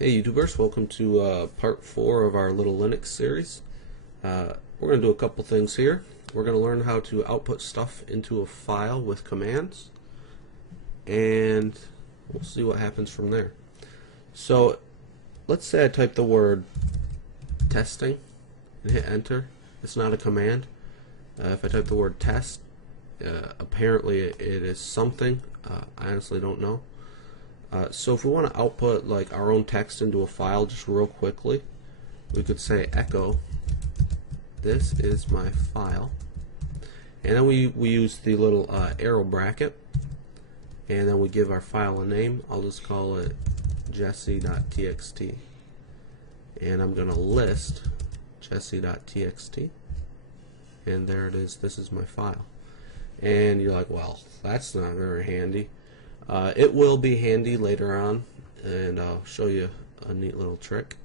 Hey YouTubers, welcome to part 4 of our little Linux series. We're going to do a couple things here. We're going to learn how to output stuff into a file with commands, and we'll see what happens from there. So let's say I type the word testing and hit enter. It's not a command. If I type the word test, apparently it is something. I honestly don't know. So if we want to output like our own text into a file just real quickly, we could say echo this is my file, and then we use the little arrow bracket, and then we give our file a name. I'll just call it jesse.txt, and I'm going to list jesse.txt, and there it is. This is my file. And you're like, well, that's not very handy. It will be handy later on, and I'll show you a neat little trick.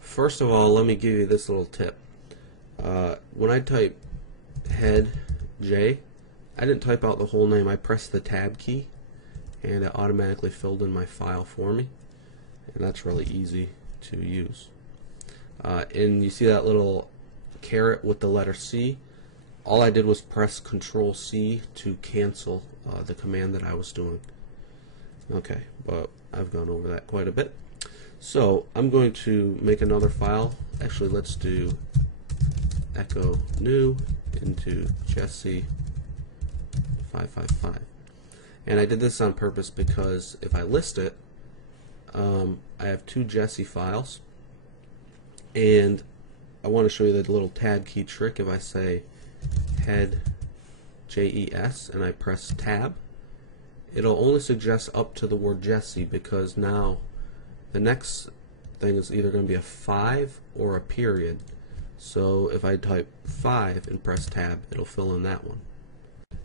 First of all, let me give you this little tip. When I type head J, I didn't type out the whole name. I pressed the tab key, and it automatically filled in my file for me, and that's really easy to use. And you see that little caret with the letter C? All I did was press Control C to cancel the command that I was doing. Okay, but I've gone over that quite a bit. So I'm going to make another file. Actually, let's do echo new into Jesse 555. And I did this on purpose because if I list it, I have two Jesse files, and I want to show you the little tab key trick. If I say head JES and I press tab, it'll only suggest up to the word Jesse, because now the next thing is either going to be a 5 or a period. So if I type 5 and press tab, it'll fill in that one.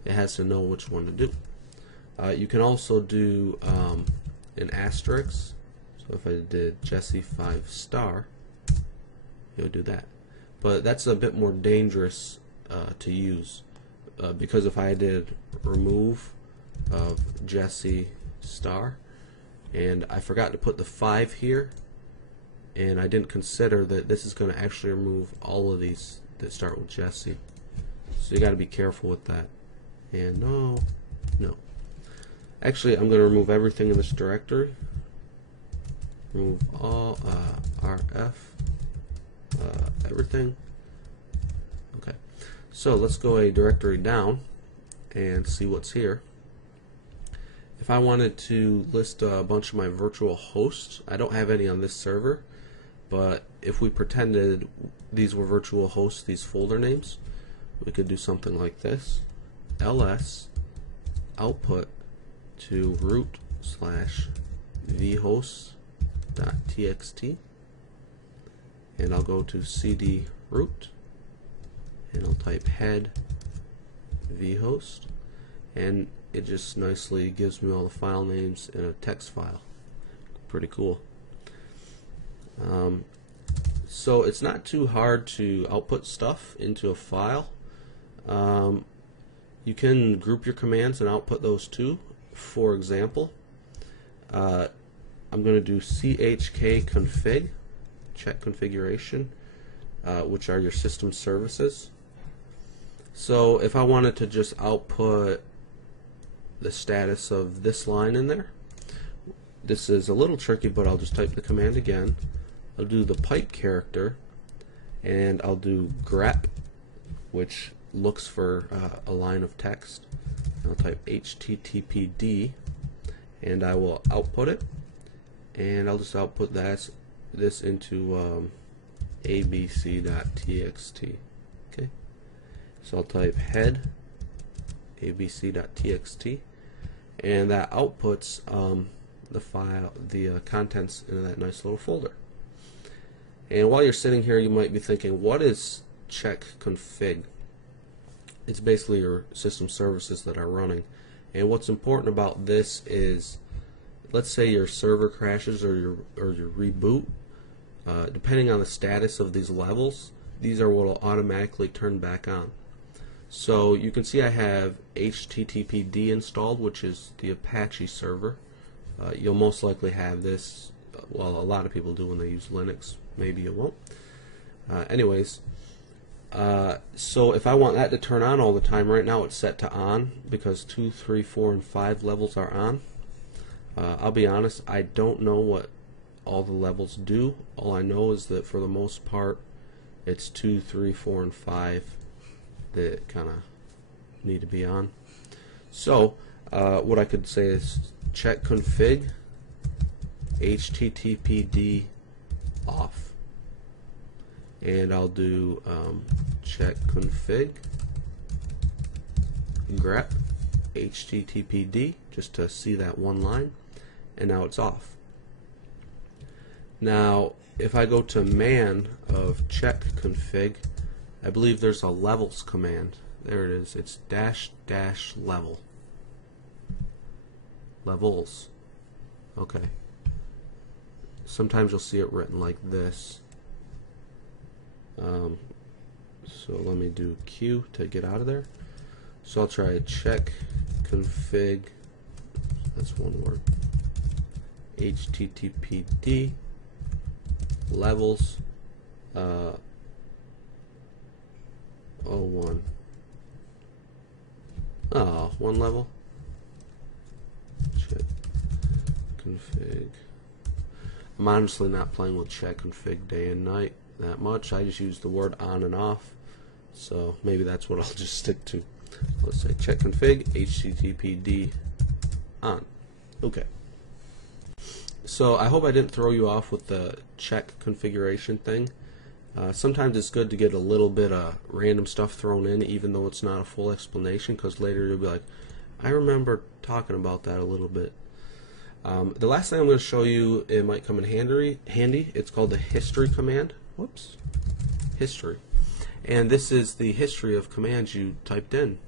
It has to know which one to do. You can also do an asterisk. So if I did Jesse 5 star, it'll do that. But that's a bit more dangerous to use, because if I did remove of Jesse star and I forgot to put the 5 here, and I didn't consider that this is going to actually remove all of these that start with Jesse, so you got to be careful with that. And no, actually I'm going to remove everything in this directory. Remove all RF, everything. Okay, so let's go a directory down and see what's here. If I wanted to list a bunch of my virtual hosts, I don't have any on this server, but if we pretended these were virtual hosts, these folder names, we could do something like this: ls output to root/vhosts.txt, and I'll go to cd root, and I'll type head vhost, and it just nicely gives me all the file names in a text file. Pretty cool. So it's not too hard to output stuff into a file. You can group your commands and output those too. For example, I'm going to do chkconfig, check configuration, which are your system services. So if I wanted to just output the status of this line in there, this is a little tricky, but I'll just type the command again. I'll do the pipe character, and I'll do grep, which looks for a line of text. I'll type httpd, and I will output it, and I'll just output this into abc.txt. Okay, so I'll type head abc.txt, and that outputs the file, the contents into that nice little folder. And while you're sitting here, you might be thinking, what is check config? It's basically your system services that are running. And what's important about this is, let's say your server crashes or your reboot. Depending on the status of these levels, these are what will automatically turn back on. So you can see I have HTTPD installed, which is the Apache server. You'll most likely have this well, a lot of people do when they use Linux. Maybe you won't. Anyways, so if I want that to turn on all the time, right now it's set to on because 2, 3, 4, and 5 levels are on. I'll be honest, I don't know what all the levels do. All I know is that for the most part, it's 2, 3, 4, and 5 that kind of need to be on. So what I could say is check config HTTPD off, and I'll do check config grep HTTPD just to see that one line, and now it's off. Now if I go to man of check config, I believe there's a levels command. There it is. It's -- level. Levels. Okay. Sometimes you'll see it written like this. So let me do Q to get out of there. So I'll try check config, that's one word, HTTPD levels 01. Oh, one level. Check config. I'm honestly not playing with check config day and night that much. I just use the word on and off, so maybe that's what I'll just stick to. Let's say check config HTTPD on. Okay. So I hope I didn't throw you off with the check configuration thing. Sometimes it's good to get a little bit of random stuff thrown in, even though it's not a full explanation, because later you'll be like, I remember talking about that a little bit. The last thing I'm going to show you, it might come in handy. It's called the history command. Whoops. History. And this is the history of commands you typed in.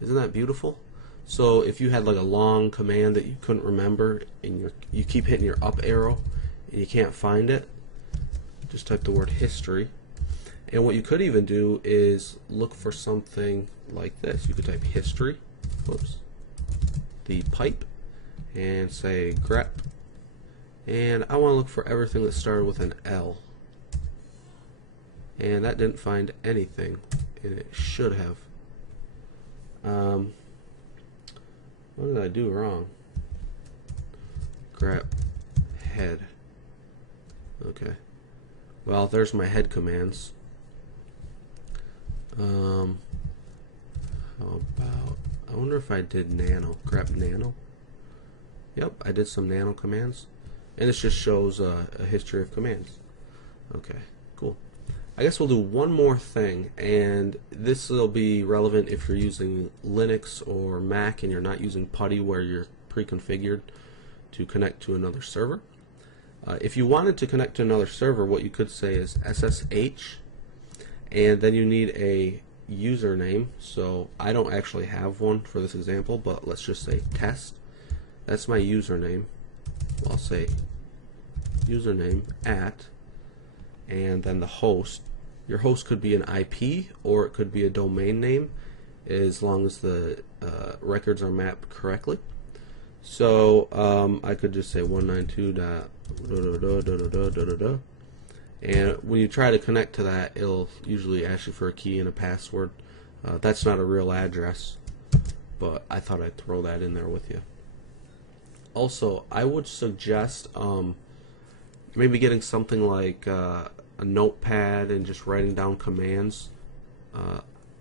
Isn't that beautiful? So if you had like a long command that you couldn't remember and you keep hitting your up arrow and you can't find it, just type the word history. And what you could even do is look for something like this. You could type history, whoops, the pipe, and say grep. And I want to look for everything that started with an L. And that didn't find anything, and it should have. What did I do wrong? Grep head. Okay. Well, there's my head commands. How about, I wonder if I did nano, grep nano. Yep, I did some nano commands, and this just shows a history of commands. Okay, cool. I guess we'll do one more thing, and this will be relevant if you're using Linux or Mac and you're not using PuTTY where you're pre-configured to connect to another server. If you wanted to connect to another server, what you could say is SSH, and then you need a username. So I don't actually have one for this example, but let's just say test. That's my username. I'll say username @ and then the host. Your host could be an IP or it could be a domain name, as long as the records are mapped correctly. So I could just say 192.da.da.da.da.da, and when you try to connect to that, it'll usually ask you for a key and a password. That's not a real address, but I thought I'd throw that in there with you. Also, I would suggest maybe getting something like a notepad and just writing down commands,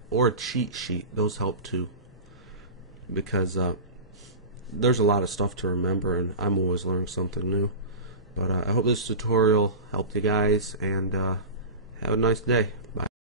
or a cheat sheet. Those help too, because there's a lot of stuff to remember, and I'm always learning something new. But I hope this tutorial helped you guys, and have a nice day. Bye.